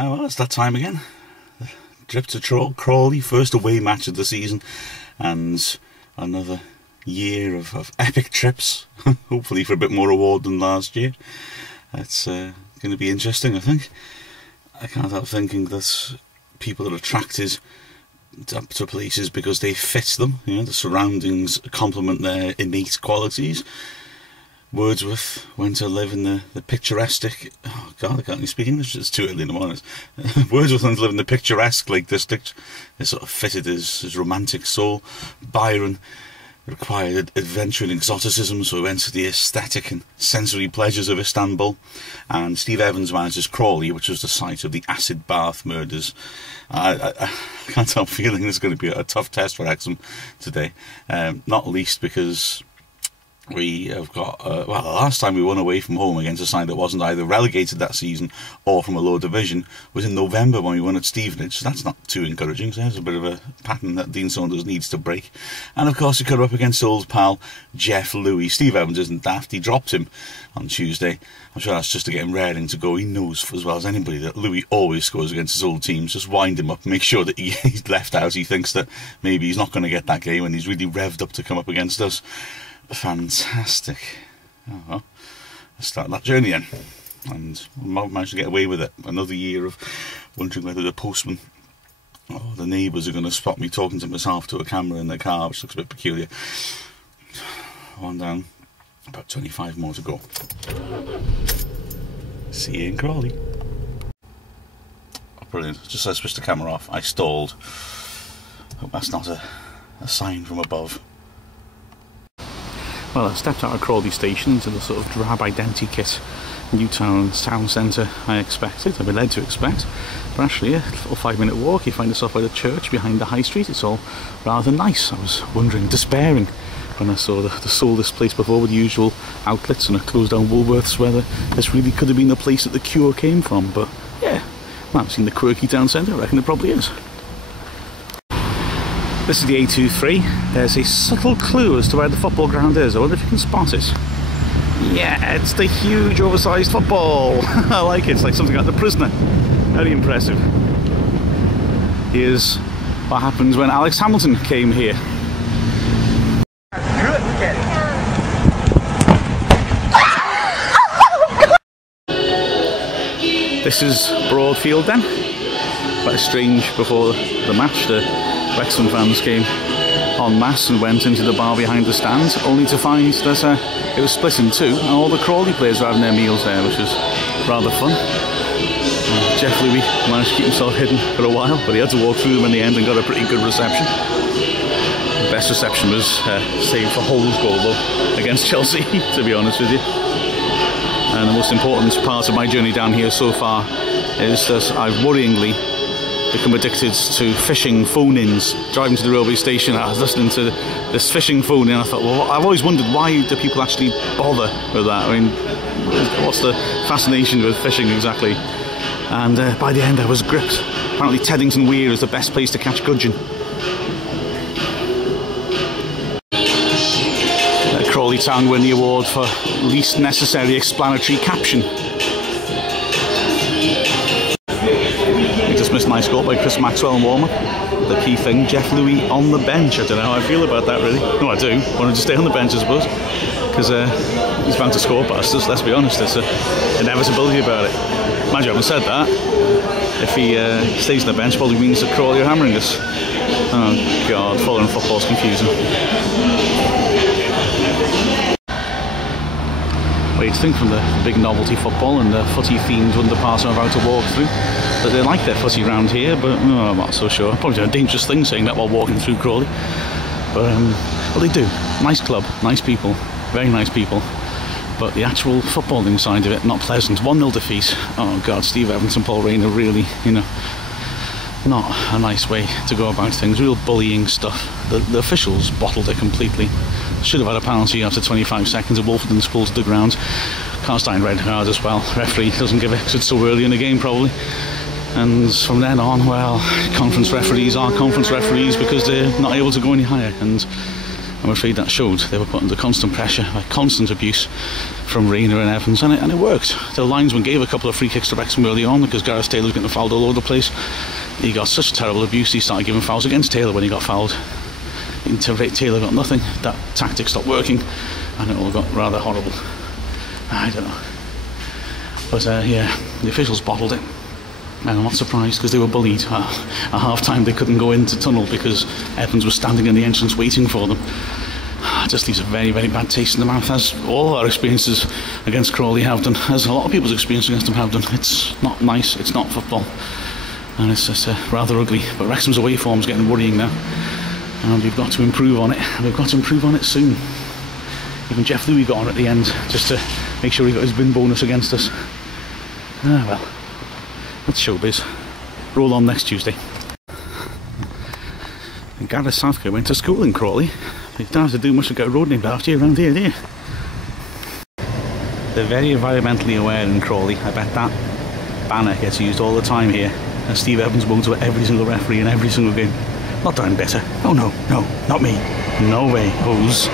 Oh, well, it's that time again. Trip to Crawley, first away match of the season, and another year of epic trips, hopefully for a bit more reward than last year. It's going to be interesting, I think. I can't help thinking that people are attracted up to places because they fit them, you know, the surroundings complement their innate qualities. Wordsworth went to live in the picturesque... Oh God, I can't even speak English, it's too early in the morning. Wordsworth went to live in the picturesque Lake District. It sort of fitted his romantic soul. Byron required adventure and exoticism, so he went to the aesthetic and sensory pleasures of Istanbul. And Steve Evans manages Crawley, which was the site of the acid bath murders. I can't help feeling it's going to be a tough test for Wrexham today, not least because we have got, well, the last time we won away from home against a side that wasn't either relegated that season or from a lower division was in November when we won at Stevenage, so that's not too encouraging. So there's a bit of a pattern that Dean Saunders needs to break. And of course, he cut up against old pal Jeff Louis. Steve Evans isn't daft, he dropped him on Tuesday. I'm sure that's just to get him raring to go. He knows as well as anybody that Louis always scores against his old teams. Just wind him up, make sure that he's left out. He thinks that maybe he's not going to get that game and he's really revved up to come up against us. Fantastic. Oh, well, let's start that journey then. And we might manage to get away with it. Another year of wondering whether the postman or the neighbours are going to spot me talking to myself to a camera in the car, which looks a bit peculiar. One down, about 25 more to go. See you in Crawley. Oh, brilliant. Just as I switched the camera off, I stalled. Hope that's not a sign from above. Well, I stepped out of Crawley station into the sort of drab identikit Newtown town centre I expected, I've been led to expect. But actually, a little 5-minute walk, you find yourself by the church behind the high street. It's all rather nice. I was wondering, despairing, when I saw the sold this place before with the usual outlets and a closed down Woolworths, whether this really could have been the place that the cure came from. But yeah, well, I've seen the quirky town centre, I reckon it probably is. This is the A23. There's a subtle clue as to where the football ground is. I wonder if you can spot it. Yeah, it's the huge oversized football. I like it. It's like something like The Prisoner. Very impressive. Here's what happens when Alex Hamilton came here. This is Broadfield then. Quite strange before the match. The Wrexham fans came en masse and went into the bar behind the stand, only to find that it was split in two and all the Crawley players were having their meals there, which was rather fun. Jeff Louis managed to keep himself hidden for a while, but he had to walk through them in the end and got a pretty good reception. The best reception was saved for Hull's goal though, against Chelsea, to be honest with you. And the most important part of my journey down here so far is that I've worryingly become addicted to fishing phone-ins. Driving to the railway station, I was listening to this fishing phone-in, and I thought, well, I've always wondered, why do people actually bother with that? I mean, what's the fascination with fishing exactly? And by the end I was gripped. Apparently Teddington Weir is the best place to catch gudgeon. Crawley Town win the award for least necessary explanatory caption. Dismissed nice goal by Chris Maxwell and Warmer. The key thing, Jeff Louis on the bench. I don't know how I feel about that really. No, I do. Want him to stay on the bench, I suppose, because he's bound to score past us. Let's be honest, there's an inevitability about it. Mind you, I haven't said that. If he stays on the bench, probably means that Crawley are hammering us. Oh God, following football's confusing. Well, you'd think from the big novelty football and the footy themed underpass I'm about to walk through that they like their footy round here, but I'm not so sure. Probably a dangerous thing saying that while walking through Crawley. But well, they do. Nice club, nice people, very nice people. But the actual footballing side of it, not pleasant. 1-0 defeat. Oh God, Steve Evans and Paul Rayner really, you know, not a nice way to go about things. Real bullying stuff. The officials bottled it completely. Should have had a penalty after 25 seconds. Wolfden's pulled to the ground. Carstein red card as well. Referee doesn't give it because it's so early in the game probably. And from then on, well, conference referees are conference referees because they're not able to go any higher. And I'm afraid that showed they were put under constant pressure, like constant abuse from Rayner and Evans, and it worked. The linesman gave a couple of free kicks to Wrexham early on because Gareth Taylor was getting fouled all over the place. He got such terrible abuse, he started giving fouls against Taylor when he got fouled. Taylor got nothing, that tactic stopped working, and it all got rather horrible. I don't know. But yeah, the officials bottled it. And I'm not surprised because they were bullied. At half time they couldn't go into tunnel because Evans was standing in the entrance waiting for them. It just leaves a very, very bad taste in the mouth, as all our experiences against Crawley have done, as a lot of people's experience against them have done. It's not nice, it's not football, and it's just rather ugly. But Wrexham's away form's getting worrying now, and we've got to improve on it. We've got to improve on it soon. Even Jeffo we got on at the end just to make sure he got his win bonus against us. Ah well, that's showbiz. Roll on next Tuesday. And Gareth Southgate went to school in Crawley. He didn't have to do much to get a road named after you around here, do you? They're very environmentally aware in Crawley. I bet that banner gets used all the time here. And Steve Evans moans about every single referee in every single game. Not doing better. Oh no, no, not me. No way, hose.